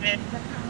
the house.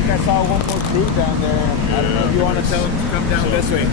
think I saw one more crew down there. I don't know if you want to tell them to come down this way.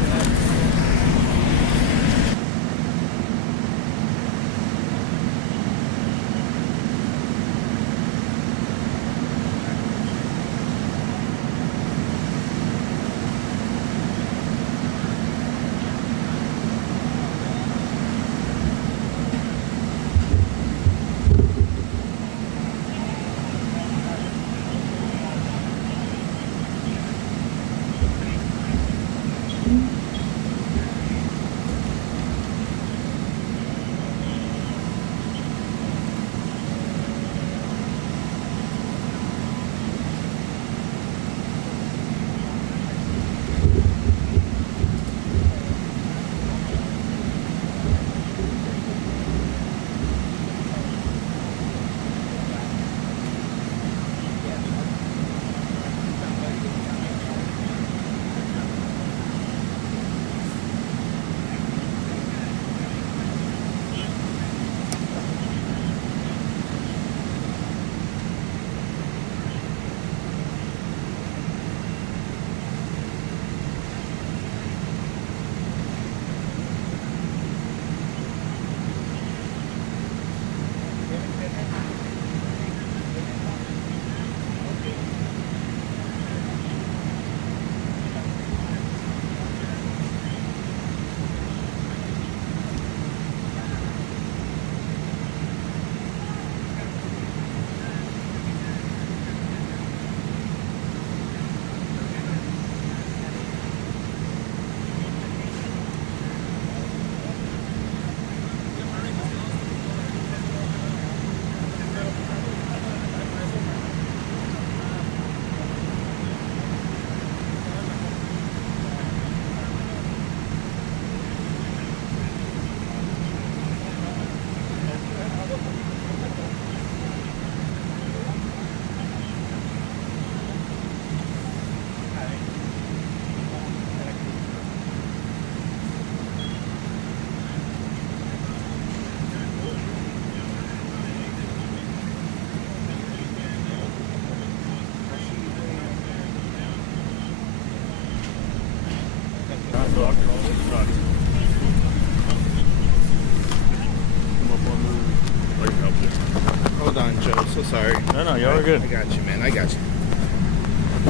Hold on, Joe. So sorry. No, you're all good. I got you, man. I got you.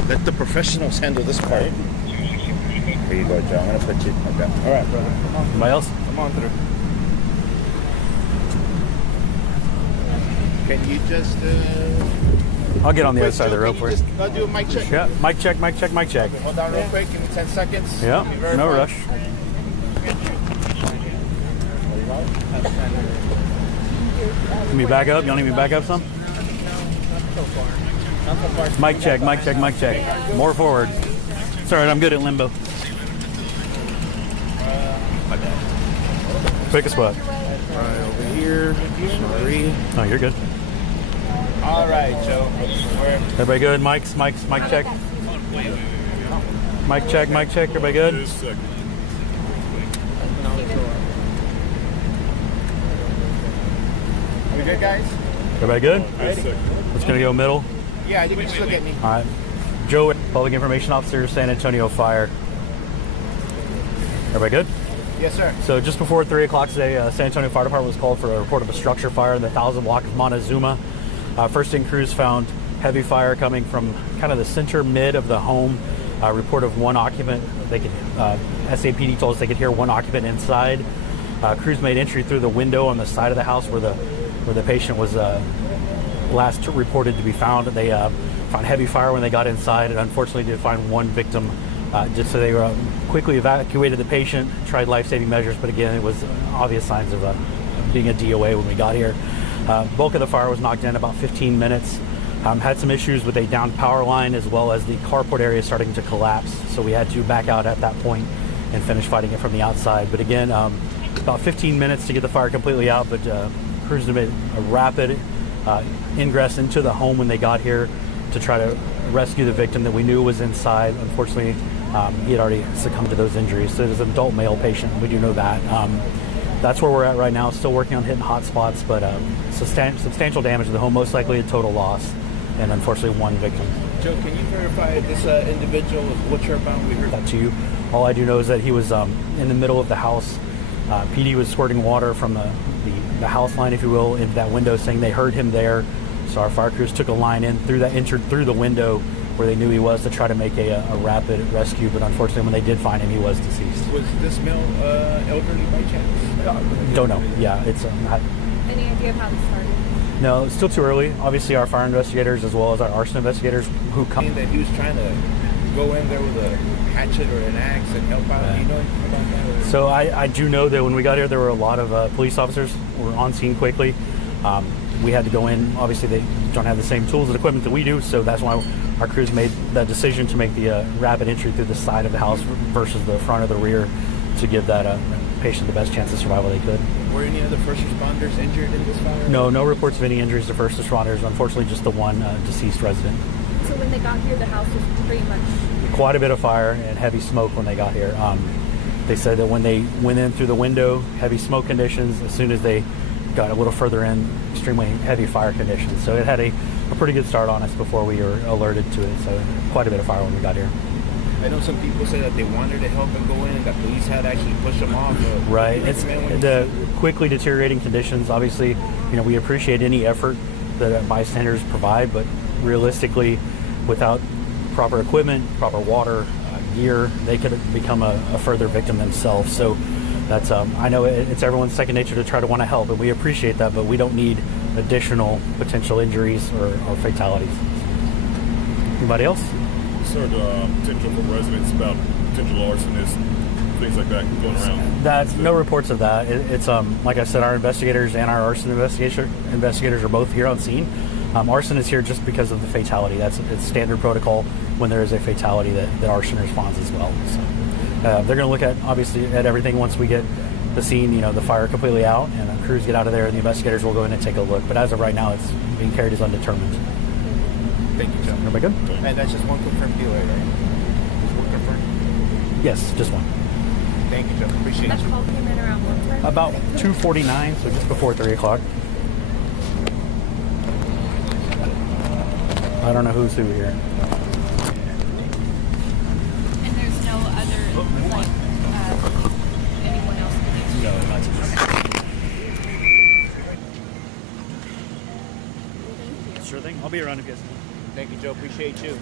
Let the professionals handle this part. Here you go, Joe. I'm gonna put you. Okay. All right, brother. Come on. Anybody else? Come on through. Can you just? I'll get on the other side of the rope for you. I'll do a mic check. Yeah, mic check, mic check, mic check. Okay, hold on real quick. Give me 10 seconds. Yeah, no rush. Need me back up? Y'all need me back up some? Mic check, mic check, mic check. More forward. It's all right, I'm good at limbo. My bad. Pick a spot. Right over here. Sorry. Oh, you're good. All right, Joe. Everybody good? Mic check. Mic check, mic check. Everybody good? We good, guys? Everybody good? Ready? It's gonna go middle. Yeah, I think you just look at me. All right. Joe, Public Information Officer, San Antonio Fire. Everybody good? Yes, sir. So just before 3 o'clock today, San Antonio Fire Department was called for a report of a structure fire in the 1,000 block of Montezuma. First in crews found heavy fire coming from kind of the center mid of the home. Report of one occupant. They could SAPD told us they could hear one occupant inside. Crews made entry through the window on the side of the house where the patient was last reported to be found. They found heavy fire when they got inside, and unfortunately did find one victim. Just so they quickly evacuated the patient, tried life-saving measures, but again, it was obvious signs of being a DOA when we got here. Bulk of the fire was knocked in about 15 minutes. Had some issues with a downed power line as well as the carport area starting to collapse. So we had to back out at that point and finish fighting it from the outside. But again, about 15 minutes to get the fire completely out, but crews made a rapid ingress into the home when they got here to try to rescue the victim that we knew was inside. Unfortunately, he had already succumbed to those injuries. So it is an adult male patient. We do know that. That's where we're at right now. Still working on hitting hot spots, but substantial damage to the home, most likely a total loss. and unfortunately one victim. Joe, can you verify this individual was wheelchair bound? We heard That to you. All I do know is that he was in the middle of the house. PD was squirting water from the house line, if you will, into that window, saying they heard him there. So our fire crews took a line in entered through the window where they knew he was to try to make a rapid rescue. But unfortunately, when they did find him, he was deceased. Was this male elderly by chance? Don't know. Yeah, it's Any idea of how this started? no, it's still too early. Obviously, our fire investigators as well as our arson investigators who come. That he was trying to go in there with a hatchet or an axe and help out. Do you know anything about that? So I do know that when we got here, there were a lot of police officers who were on scene quickly. We had to go in. Obviously, they don't have the same tools and equipment that we do, so that's why our crews made that decision to make the rapid entry through the side of the house versus the front or the rear to give that patient the best chance of survival they could. Were any other first responders injured in this fire? No reports of any injuries to first responders. Unfortunately, just the one deceased resident. So when they got here, the house was pretty much... Quite a bit of fire and heavy smoke when they got here. They said that when they went in through the window, heavy smoke conditions. As soon as they got a little further in, extremely heavy fire conditions. So it had a pretty good start on us before we were alerted to it. So quite a bit of fire when we got here. I know some people say that they wanted to help and go in, and the police had to actually push them off. Right. It's the quickly deteriorating conditions. Obviously, we appreciate any effort that bystanders provide, but realistically, without proper equipment, proper water, gear, they could become a further victim themselves. So that's I know it's everyone's second nature to try to want to help, and we appreciate that, but we don't need additional potential injuries or fatalities. Anybody else? Sort of potential for residents about potential arsonists, things like that going around. That's no reports of that. It's like I said, our investigators and our arson investigators are both here on scene. Arson is here just because of the fatality. It's standard protocol when there is a fatality that arson responds as well. So they're going to look at obviously at everything once we get the scene, the fire completely out, and the crews get out of there, and the investigators will go in and take a look. But as of right now, it's being carried as undetermined. Thank you, Joe. Everybody good? And that's just one confirmed dealer, right? Just one confirmed? Yes, just one. Thank you, Joe. Appreciate That you. call came in around what time? About 2:49, so just before 3 o'clock. I don't know who's who here. And there's no other, anyone else? No, not tonight. Sure thing. I'll be around if you guys need. Thank you, Joe. Appreciate you.